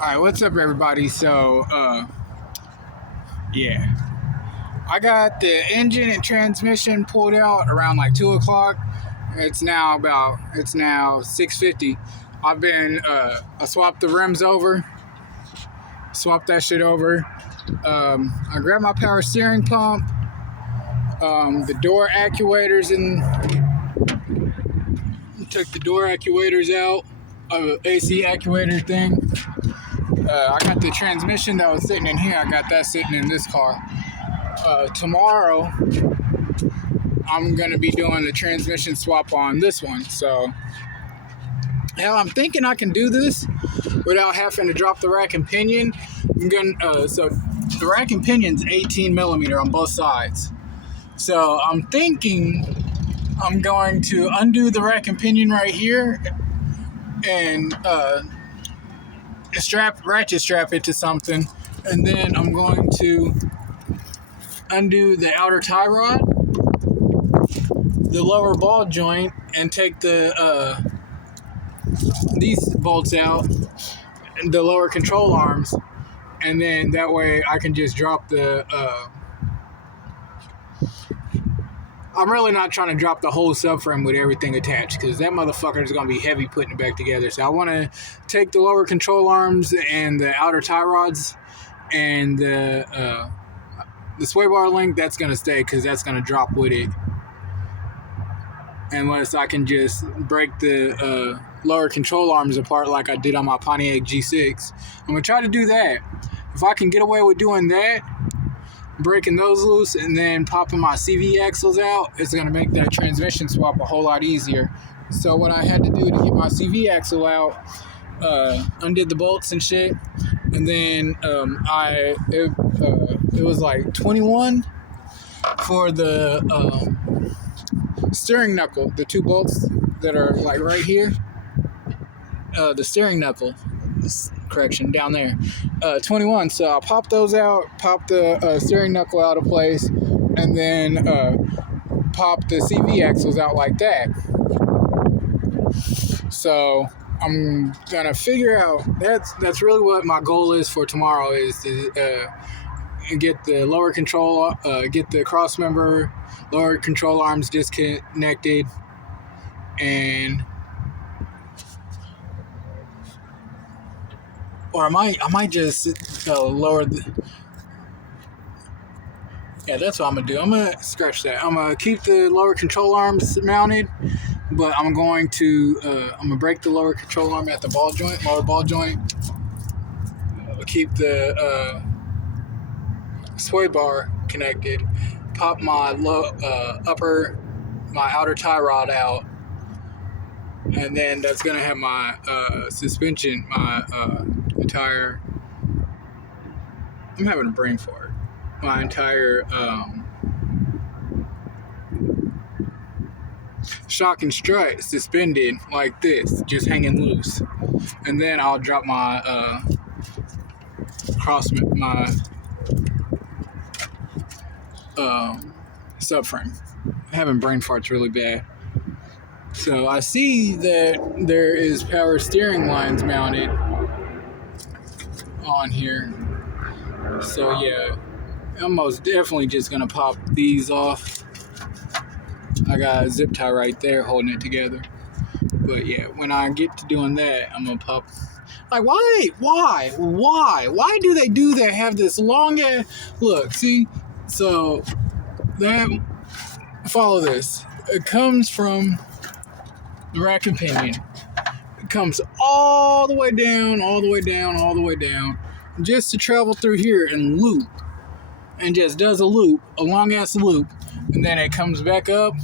Alright, what's up everybody? Yeah. I got the engine and transmission pulled out around like 2 o'clock. It's now 6:50. I swapped the rims over. Swapped that shit over. I grabbed my power steering pump. The door actuators took the door actuators out. AC actuator thing. I got the transmission that was sitting in here. I got that sitting in this car. Tomorrow, I'm going to be doing the transmission swap on this one. So, hell, I'm thinking I can do this without having to drop the rack and pinion. So, the rack and pinion's 18 millimeter on both sides. So, I'm thinking I'm going to undo the rack and pinion right here and ratchet strap it to something, and then I'm going to undo the outer tie rod, the lower ball joint, and take these bolts out, and the lower control arms, and then that way I can just drop the I'm really not trying to drop the whole subframe with everything attached, because that motherfucker is going to be heavy putting it back together. So I want to take the lower control arms and the outer tie rods and the sway bar link. That's going to stay because that's going to drop with it. Unless I can just break the lower control arms apart like I did on my Pontiac G6. I'm going to try to do that. If I can get away with doing that, breaking those loose and then popping my CV axles out, it's going to make that transmission swap a whole lot easier. So what I had to do to get my CV axle out, undid the bolts and shit, and then it was like 21 for the steering knuckle, the two bolts that are like right here, the steering knuckle, correction, down there, 21. So I'll pop those out, pop the steering knuckle out of place, and then pop the CV axles out like that. So I'm gonna figure out, that's really what my goal is for tomorrow, is to get the lower control, get the cross member, lower control arms disconnected, and or I might just lower the... Yeah, that's what I'm going to do. I'm going to scratch that. I'm going to keep the lower control arms mounted, but I'm going to break the lower control arm at the lower ball joint. Keep the sway bar connected. Pop my my outer tie rod out. And then that's going to have my suspension, my entire... I'm having a brain fart. My entire shock and strut suspended like this, just hanging loose. And then I'll drop my subframe. I'm having brain farts really bad. So I see that there is power steering lines mounted on here. So yeah, I'm most definitely just gonna pop these off. I got a zip tie right there holding it together. But yeah, when I get to doing that, I'm gonna pop. Like, why do they do that? Have this long ass... Look, see? So that, follow this. It comes from the rack and pinion. It comes all the way down, just to travel through here and loop. And just does a loop, a long ass loop, and then it comes back up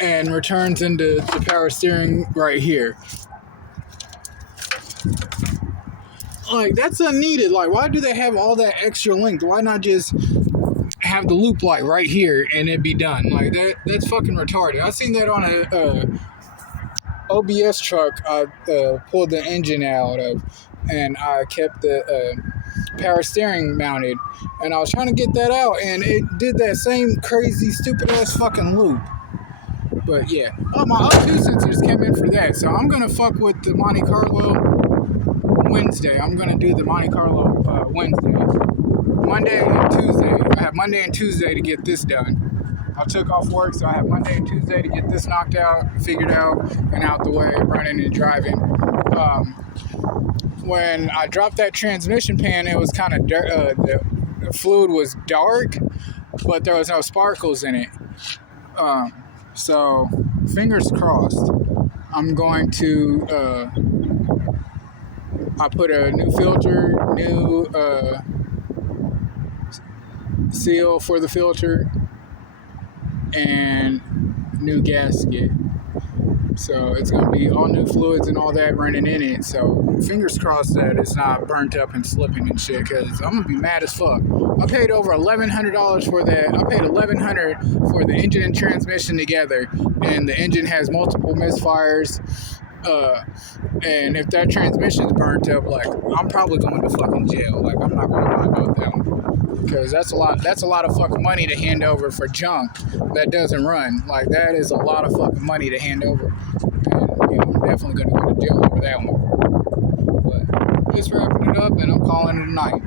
and returns into the power steering right here. Like, that's unneeded. Like, why do they have all that extra length? Why not just have the loop like right here and it be done? Like, that's fucking retarded. I seen that on a OBS truck I pulled the engine out of, and I kept the power steering mounted, and I was trying to get that out, and it did that same crazy stupid ass fucking loop. But yeah, my O2 sensors came in for that, so I'm gonna fuck with the Monte Carlo Wednesday. I'm gonna do the Monte Carlo Wednesday. Monday and Tuesday. I have Monday and Tuesday to get this done. I took off work, so I have Monday and Tuesday to get this knocked out, figured out, and out the way, running and driving. When I dropped that transmission pan, it was kind of the fluid was dark, but there was no sparkles in it. So fingers crossed. I'm going to. I put a new filter, new seal for the filter, and new gasket. So it's going to be all new fluids and all that running in it. So fingers crossed that it's not burnt up and slipping and shit, because I'm going to be mad as fuck. I paid over $1,100 for that. I paid $1,100 for the engine and transmission together, and the engine has multiple misfires. And if that transmission's burnt up, like, I'm probably going to fucking jail. Like, I'm not going to lie about that one, because that's a lot of fucking money to hand over for junk that doesn't run. Like, that is a lot of fucking money to hand over, and you know, I'm definitely going to go to jail over that one. But just wrapping it up, and I'm calling it a night.